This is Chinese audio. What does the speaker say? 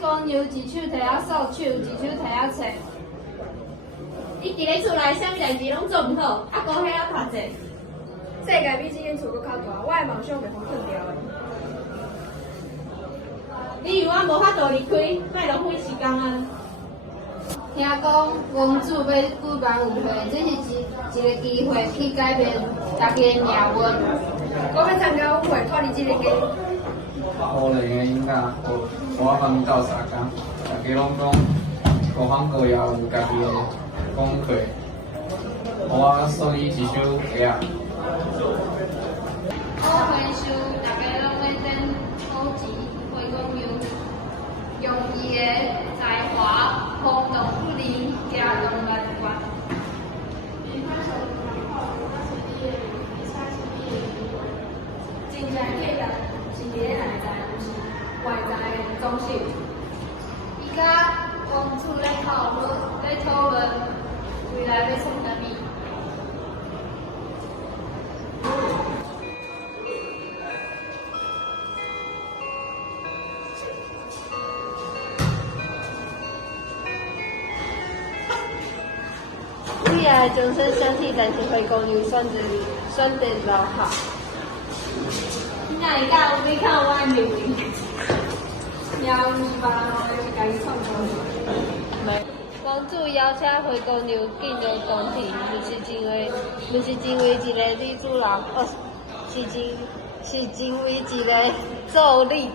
公牛一手摕啊扫帚，一手摕啊册。你伫咧厝内，啥物代志拢做毋好，啊高兴啊读册。世界比这间厝搁较大，我的梦想袂互困掉的。你以为我无法度离开，莫浪费时间啊！听讲王子要举办舞会，这是一个机会去改变大家的命运。我要参加舞会，脱离这个家。可能的应该，我帮斗相共，大家拢讲各行各业有家己的功课，我送伊一首歌啊。我回想大家拢要等好钱回公牛，用伊的才华轰动不离家动乐团。真正客人是伫咧内在，毋是外在的装饰。伊甲王子咧讨论未来要创啥物。未来终身相替，但是回公牛选择留下。你哪会甲有要看我的命运？也有是别人会家己创造的。公主邀请回公牛进入宫廷，不是因为一个女主人，是因为一个助理。